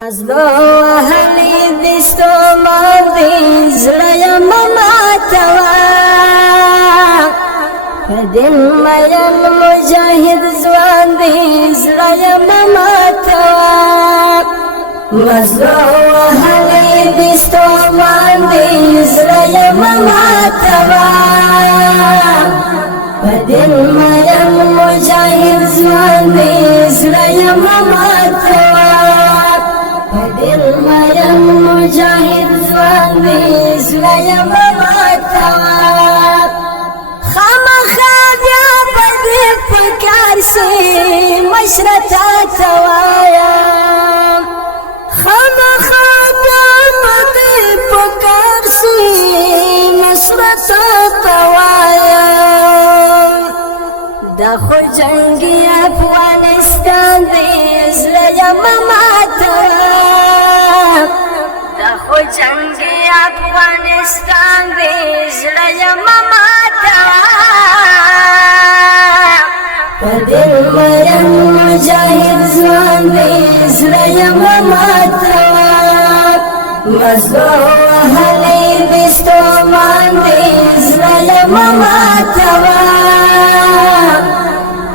ازلو اهلی دستو مردی زلیم ماتوا فدین میم مجاهد زوان دی زلیم ماتوا ازلو اهلی دستو مردی زلیم ماتوا فدین میم مجاهد زوان دی زلیم ماتوا مجاهد زوان دی زلیم ماتوا خامخا بیا بدی پکار سی مشرتا توایا خامخا بیا بدی پکار سی مشرتا توایا دا خو جنگی افغانستان دی زلیم ماتوا خو جنگی افغانستان دی زلیم ماتوا پدل مرم مجاہد زوان دی زلیم ماتوا مزلو اہلی دستو مان دی زلیم ماتوا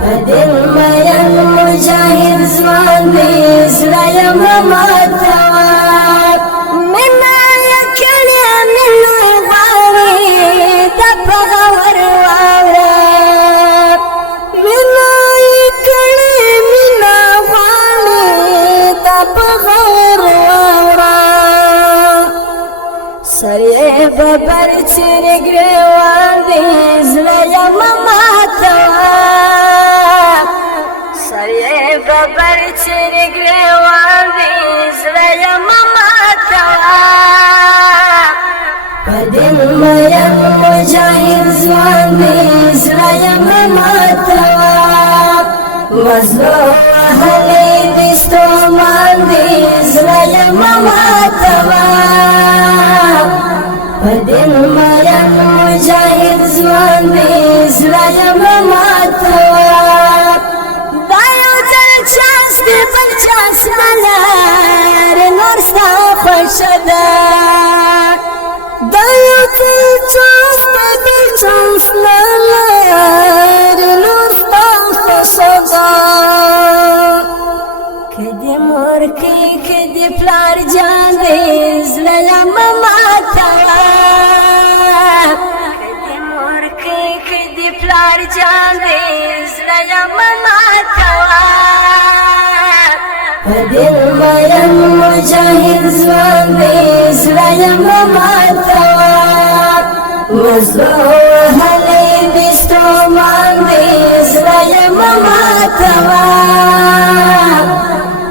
پدل مرم مجاہد زوان دی زلیم ماتوا سریع ببر چرگ روان دی زلیم ماتوا سریع ببر چرگ روان دی زلیم ماتوا پدل مرم مجاہد زوان دی زلیم ماتوا مزلو اہلی دستو مان دی زلیم ماتوا پدل مرم مجاہد زوان دی زلیم ماتوا دا یو ځل چانس دی بل چانس نلر نور ستا خوښه ده دا یو ځل چانس دی بل چانس نلر نور ستا خوښه ده که دې مور کې که دې پلار جان دی زلیم ماتوا پلار جان دی زلیم ماتوا پدل مرم مجاہد زوان دی زلیم ماتوا مزلو اہلی دستو مان دی زلیم ماتوا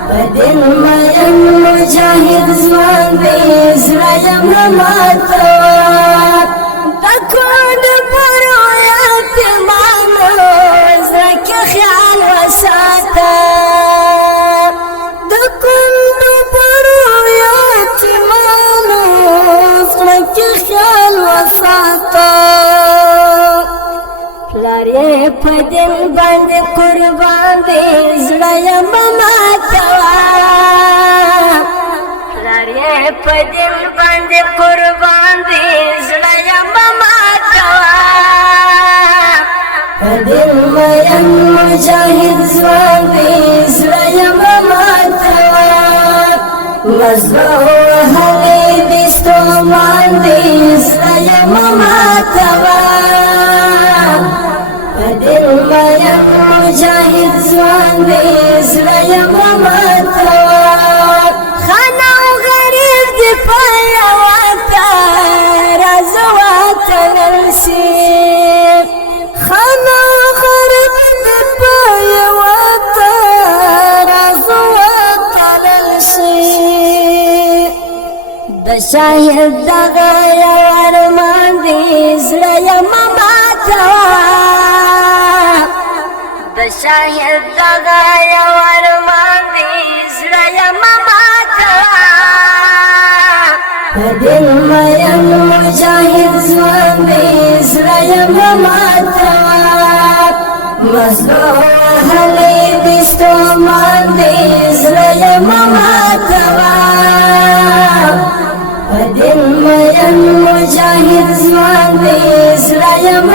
پدل مرم مجاہد زوان دی زلیم ماتوا دکون پرو خیال وساتا د کندو پرو یتیمانو زړه خیال وساتا پلار یې په دل باندې قربان دی زړه یې ماتوا پلار یې په دل باندې قربان دی زړه یې ماتوا پدل مرم مجاہد زوان دی زلیم ماتوا مزلو اہلی دستو مان دی زلیم ماتوا پدل مرم مجاہد زوان دی زلیم ماتوا خانا و غریب دی پایا واتا رازواتا نلسی خانا غریب دی پایا واتا رازواتا نلسی د شاهد دغه یو ارمان دی زلیم ماتوا د شاهد دغه یو ارمان دی زلیم ماتوا پدل مرم مجاہد زوان دی زلیم ماتوا مزلو اہلی وستو باندې زړه یم ماتوا په دین مین مجاهد ځوان دې زړه یم